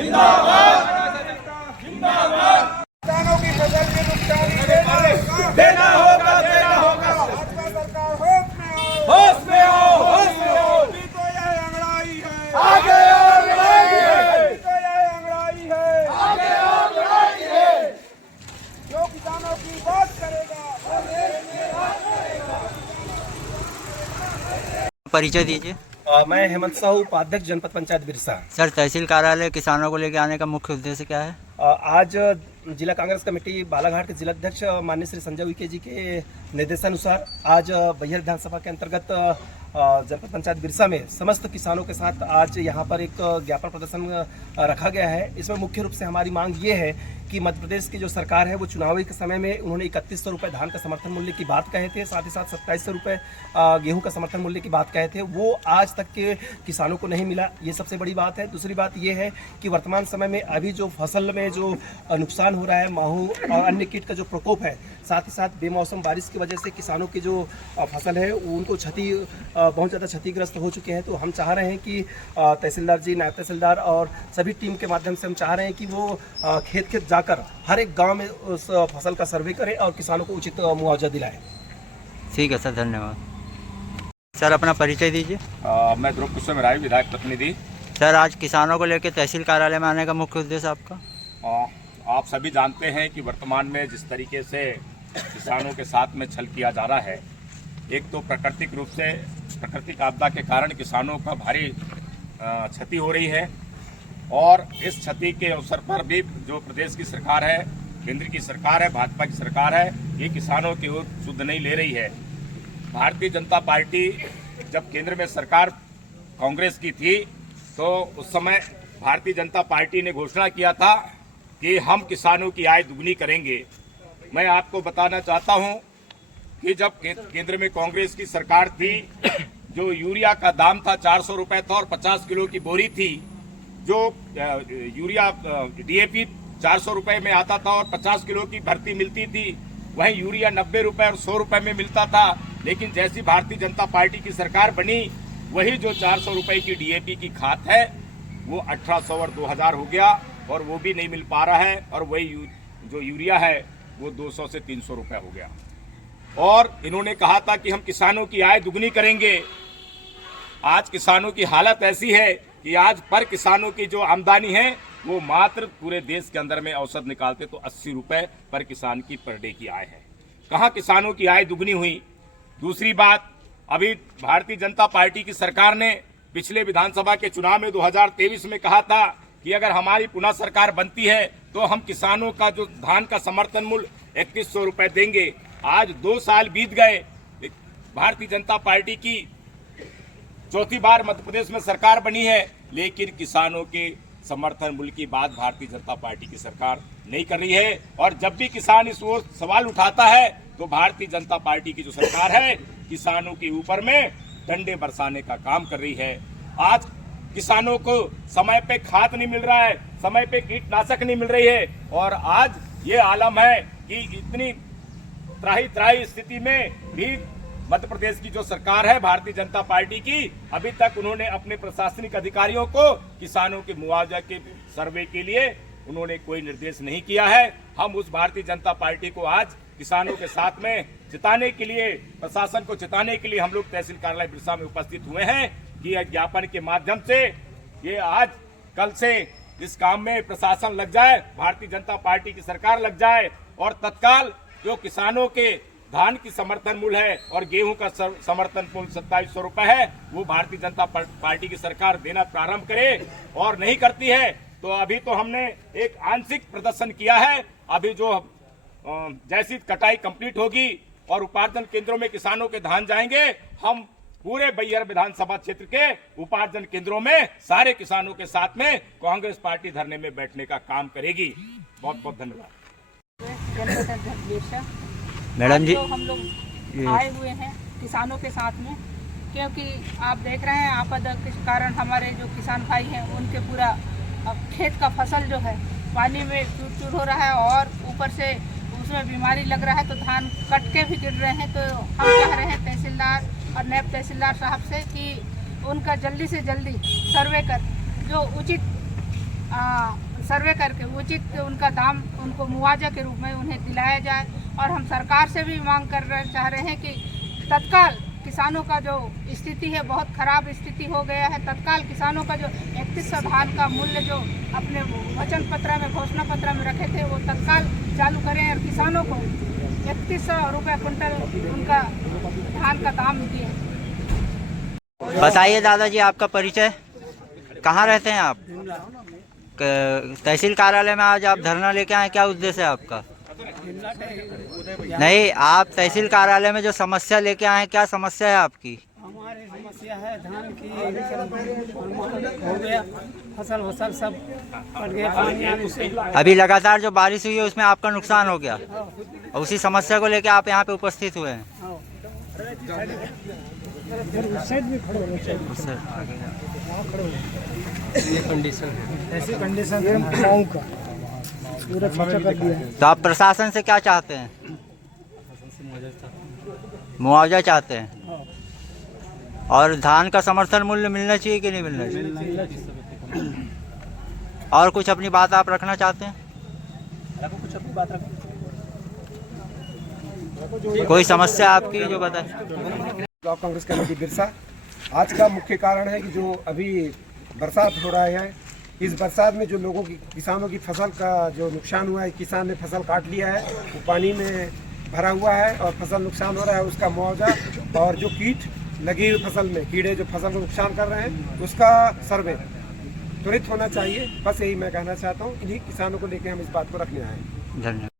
किसानों की फसल के नुकसान देना होगा, देना होगा। भाजपा सरकार होश में आओ, होश में आओ, होश में आओ। अभी तो यह अंगड़ाई है, आगे और लड़ाई है, अभी तो यह अंगड़ाई है, आगे और लड़ाई है। जो किसानों की बात करेगा। परिचय दीजिए। मैं हेमंत साहू, उपाध्यक्ष जनपद पंचायत बिरसा। सर, तहसील कार्यालय किसानों को लेकर आने का मुख्य उद्देश्य क्या है? आज जिला कांग्रेस कमेटी बालाघाट के जिलाध्यक्ष माननीय श्री संजय उइके जी के निर्देशानुसार आज बैहर विधानसभा के अंतर्गत जनपद पंचायत बिरसा में समस्त किसानों के साथ आज यहाँ पर एक ज्ञापन प्रदर्शन रखा गया है। इसमें मुख्य रूप से हमारी मांग ये है कि मध्य प्रदेश की जो सरकार है वो चुनावी के समय में उन्होंने 3100 रुपये धान का समर्थन मूल्य की बात कहे थे, साथ ही साथ 2700 रुपये गेहूं का समर्थन मूल्य की बात कहे थे, वो आज तक के किसानों को नहीं मिला। ये सबसे बड़ी बात है। दूसरी बात ये है कि वर्तमान समय में अभी जो फसल में जो नुकसान हो रहा है, माहू और अन्य कीट का जो प्रकोप है, साथ ही साथ बेमौसम बारिश की वजह से किसानों की जो फसल है उनको बहुत ज़्यादा क्षतिग्रस्त हो चुके हैं। तो हम चाह रहे हैं कि तहसीलदार जी, नायब तहसीलदार और सभी टीम के माध्यम से हम चाह रहे हैं कि वो खेत खेत जाकर हर एक गांव में उस फसल का सर्वे करें और किसानों को उचित मुआवजा दिलाएं। ठीक है सर, धन्यवाद। सर, अपना परिचय दीजिए। मैं ध्रुव कुशल राय, विधायक प्रतिनिधि। सर, आज किसानों को लेकर तहसील कार्यालय में आने का मुख्य उद्देश्य आपका? आप सभी जानते हैं कि वर्तमान में जिस तरीके से किसानों के साथ में छल किया जा रहा है, एक तो प्राकृतिक रूप से प्राकृतिक आपदा के कारण किसानों का भारी क्षति हो रही है, और इस क्षति के अवसर पर भी जो प्रदेश की सरकार है, केंद्र की सरकार है, भाजपा की सरकार है, ये किसानों की ओर सुध नहीं ले रही है। भारतीय जनता पार्टी जब केंद्र में सरकार कांग्रेस की थी तो उस समय भारतीय जनता पार्टी ने घोषणा किया था कि हम किसानों की आय दुगनी करेंगे। मैं आपको बताना चाहता हूं कि जब केंद्र में कांग्रेस की सरकार थी, जो यूरिया का दाम था 400 रुपए था और 50 किलो की बोरी थी, जो यूरिया डीएपी 400 रुपए में आता था और 50 किलो की भर्ती मिलती थी, वहीं यूरिया 90 रुपए और 100 रुपए में मिलता था। लेकिन जैसी भारतीय जनता पार्टी की सरकार बनी, वही जो 400 रुपए की डीएपी की खाद है वो 1800 और 2000 हो गया, और वो भी नहीं मिल पा रहा है, और वही जो यूरिया है वो 200 से 300 रुपए हो गया। और इन्होंने कहा था कि हम किसानों की आय दुगनी करेंगे। आज किसानों की हालत ऐसी है कि आज पर किसानों की जो आमदनी है वो मात्र पूरे देश के अंदर में औसत निकालते तो 80 रुपए पर किसान की पर डे की आय है। कहाँ किसानों की आय दुगनी हुई? दूसरी बात, अभी भारतीय जनता पार्टी की सरकार ने पिछले विधानसभा के चुनाव में 2023 में कहा था कि अगर हमारी पुनः सरकार बनती है तो हम किसानों का जो धान का समर्थन मूल्य 3100 रुपए देंगे। आज 2 साल बीत गए, भारतीय जनता पार्टी की चौथी बार मध्य प्रदेश में सरकार बनी है, लेकिन किसानों के समर्थन मूल्य की बात भारतीय जनता पार्टी की सरकार नहीं कर रही है। और जब भी किसान इस ओर सवाल उठाता है तो भारतीय जनता पार्टी की जो सरकार है किसानों के ऊपर में डंडे बरसाने का काम कर रही है। आज किसानों को समय पे खाद नहीं मिल रहा है, समय पे कीटनाशक नहीं मिल रही है, और आज ये आलम है कि इतनी त्राही स्थिति में भी मध्य प्रदेश की जो सरकार है भारतीय जनता पार्टी की, अभी तक उन्होंने अपने प्रशासनिक अधिकारियों को किसानों के मुआवजा के सर्वे के लिए उन्होंने कोई निर्देश नहीं किया है। हम उस भारतीय जनता पार्टी को आज किसानों के साथ में जिताने के लिए, प्रशासन को जिताने के लिए हम लोग तहसील कार्यालय बिरसा में उपस्थित हुए हैं कि ज्ञापन के माध्यम से ये आज कल से इस काम में प्रशासन लग जाए, भारतीय जनता पार्टी की सरकार लग जाए, और तत्काल जो किसानों के धान की समर्थन मूल्य है और गेहूं का समर्थन मूल्य 2700 रुपए है, वो भारतीय जनता पार्टी की सरकार देना प्रारंभ करे। और नहीं करती है तो अभी तो हमने एक आंशिक प्रदर्शन किया है। अभी जो जैसी कटाई कंप्लीट होगी और उपार्जन केंद्रों में किसानों के धान जाएंगे, हम पूरे बैहर विधानसभा क्षेत्र के उपार्जन केंद्रों में सारे किसानों के साथ में कांग्रेस पार्टी धरने में बैठने का काम करेगी। बहुत बहुत धन्यवाद। मैडम जी, हम लोग आए हुए हैं किसानों के साथ में, क्योंकि आप देख रहे हैं आपदा के कारण हमारे जो किसान भाई हैं उनके पूरा खेत का फसल जो है पानी में चूर हो रहा है, और ऊपर से उसमें बीमारी लग रहा है, तो धान कट के भी गिर रहे हैं। तो हम कह रहे हैं तहसीलदार और नायब तहसीलदार साहब से कि उनका जल्दी से जल्दी सर्वे कर जो उचित सर्वे करके उचित उनका दाम उनको मुआवजा के रूप में उन्हें दिलाया जाए। और हम सरकार से भी मांग चाह रहे हैं कि तत्काल किसानों का जो स्थिति है बहुत खराब स्थिति हो गया है। तत्काल किसानों का जो 3100 धान का मूल्य जो अपने वचन पत्र में घोषणा पत्र में रखे थे वो तत्काल चालू करें और किसानों को 3100 रुपये कुंटल उनका धान का दाम दिए। बताइए दादाजी, आपका परिचय, कहाँ रहते हैं आप? तहसील कार्यालय में आज आप धरना लेके आए, क्या उद्देश्य है आपका? नहीं, आप तहसील कार्यालय में जो समस्या लेके आए हैं, क्या समस्या है आपकी? हमारी समस्या है धान की हो गया, फसल सब पड़ गया पानी आने से। अभी लगातार जो बारिश हुई है उसमें आपका नुकसान हो गया और उसी समस्या को लेके आप यहाँ पे उपस्थित हुए हैं। ऐसी कंडीशन है गाँव का पूरा खर्चा कर दिया है। तो आप प्रशासन से क्या चाहते हैं? मुआवजा चाहते हैं। और धान का समर्थन मूल्य मिलना चाहिए कि नहीं मिलना चाहिए? और कुछ अपनी बात आप रखना चाहते हैं? कुछ अपनी बात रखो। कोई समस्या आपकी जो बताए? Block Congress committee Birsa. आज का मुख्य कारण है कि जो अभी बरसात हो रहा है, इस बरसात में जो लोगों की किसानों की फसल का जो नुकसान हुआ है, किसान ने फसल काट लिया है, वो पानी में भरा हुआ है और फसल नुकसान हो रहा है, उसका मुआवजा और जो कीट लगी हुई फसल में, कीड़े जो फसल को नुकसान कर रहे हैं, उसका सर्वे त्वरित होना चाहिए। बस यही मैं कहना चाहता हूँ। इन्हीं किसानों को लेकर हम इस बात को रखने आए हैं। धन्यवाद।